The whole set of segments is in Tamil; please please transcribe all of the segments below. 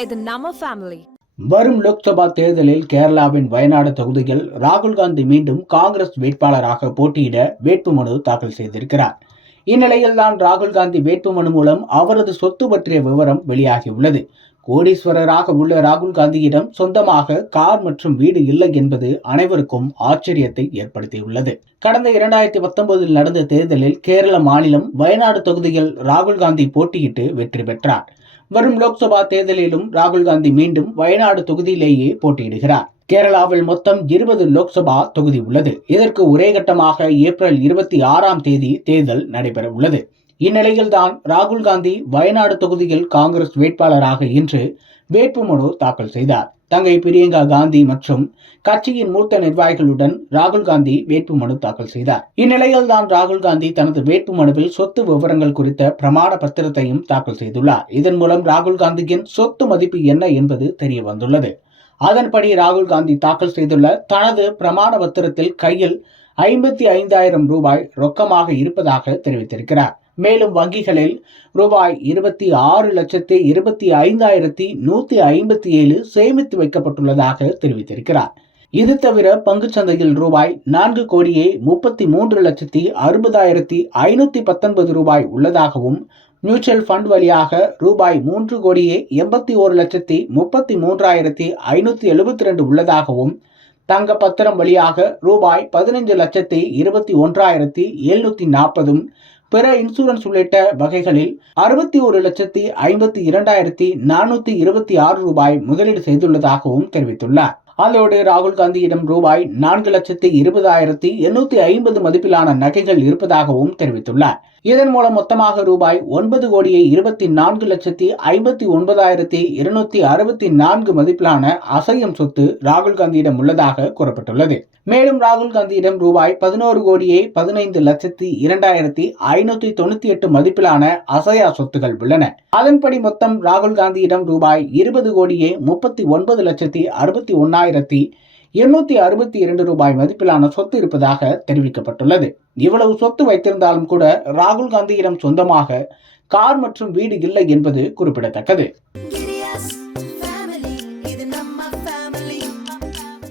இது நம்ம ஃபேமிலி. வரும் லோக்சபா தேர்தலில் கேரளாவின் வயநாடு தொகுதியில் ராகுல் காந்தி மீண்டும் காங்கிரஸ் வேட்பாளராக போட்டியிட வேட்புமனு தாக்கல் செய்திருக்கிறார். இந்நிலையில்தான் ராகுல் காந்தி வேட்புமனு மூலம் அவரது சொத்து பற்றிய விவரம் வெளியாகியுள்ளது. கோடீஸ்வரராக உள்ள ராகுல் காந்தியிடம் சொந்தமாக கார் மற்றும் வீடு இல்லை என்பது அனைவருக்கும் ஆச்சரியத்தை ஏற்படுத்தியுள்ளது. கடந்த 2019 நடந்த தேர்தலில் கேரள மாநிலம் வயநாடு தொகுதியில் ராகுல் காந்தி போட்டியிட்டு வெற்றி பெற்றார். வரும் லோக்சபா தேர்தலிலும் ராகுல் காந்தி மீண்டும் வயநாடு தொகுதியிலேயே போட்டியிடுகிறார். கேரளாவில் மொத்தம் 20 லோக்சபா தொகுதி உள்ளது. இதற்கு ஒரே கட்டமாக ஏப்ரல் 26ஆம் தேதி தேர்தல் நடைபெற உள்ளது. இந்நிலையில்தான் ராகுல் காந்தி வயநாடு தொகுதியில் காங்கிரஸ் வேட்பாளராக இன்று வேட்புமனு தாக்கல் செய்தார். தங்கை பிரியங்கா காந்தி மற்றும் கட்சியின் மூத்த நிர்வாகிகளுடன் ராகுல் காந்தி வேட்புமனு தாக்கல் செய்தார். இந்நிலையில்தான் ராகுல் காந்தி தனது வேட்புமனுவில் சொத்து விவரங்கள் குறித்த பிரமாண பத்திரத்தையும் தாக்கல் செய்துள்ளார். இதன் மூலம் ராகுல் காந்தியின் சொத்து மதிப்பு என்ன என்பது தெரிய வந்துள்ளது. அதன்படி ராகுல் காந்தி தாக்கல் செய்துள்ள தனது பிரமாண பத்திரத்தில் கையில் 55,000 ரூபாய் ரொக்கமாக இருப்பதாக தெரிவித்திருக்கிறார். மேலும் வங்கிகளில் ரூபாய் 26,25,157 சேமித்து வைக்கப்பட்டுள்ளதாக தெரிவித்திருக்கிறார். இது தவிர பங்குச்சந்தையில் ரூபாய் 4,33,60,519 ரூபாய் உள்ளதாகவும், மியூச்சுவல் ஃபண்ட் வழியாக ரூபாய் 3,81,33,572 உள்ளதாகவும், தங்க பத்திரம் வழியாக ரூபாய் 15,21,740 பிற இன்சூரன்ஸ் உள்ளிட்ட வகைகளில் 61,52,426 ரூபாய் முதலீடு செய்துள்ளதாகவும் தெரிவித்துள்ளார். அதோடு ராகுல் காந்தியிடம் ரூபாய் 4,20,850 மதிப்பிலான நகைகள் இருப்பதாகவும் தெரிவித்துள்ளார். இதன் மூலம் மொத்தமாக ரூபாய் 9,24,59,264 மதிப்பிலான அசையும் சொத்து ராகுல் காந்தியிடம் உள்ளதாக கூறப்பட்டுள்ளது. மேலும் ராகுல் காந்தியிடம் ரூபாய் 11,15,02,598 மதிப்பிலான அசையா சொத்துகள் உள்ளன. அதன்படி மொத்தம் ராகுல் காந்தியிடம் ரூபாய் 20,39,61,862 ரூபாய் மதிப்பிலான சொத்து இருப்பதாக தெரிவிக்கப்பட்டுள்ளது. இவ்வளவு சொத்து வைத்திருந்தாலும் கூட ராகுல் காந்தியிடம் சொந்தமாக கார் மற்றும் வீடு இல்லை என்பது குறிப்பிடத்தக்கது.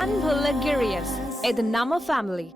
அன்புள்ள கிரியஸ், இது நம்ம ஃபேமிலி.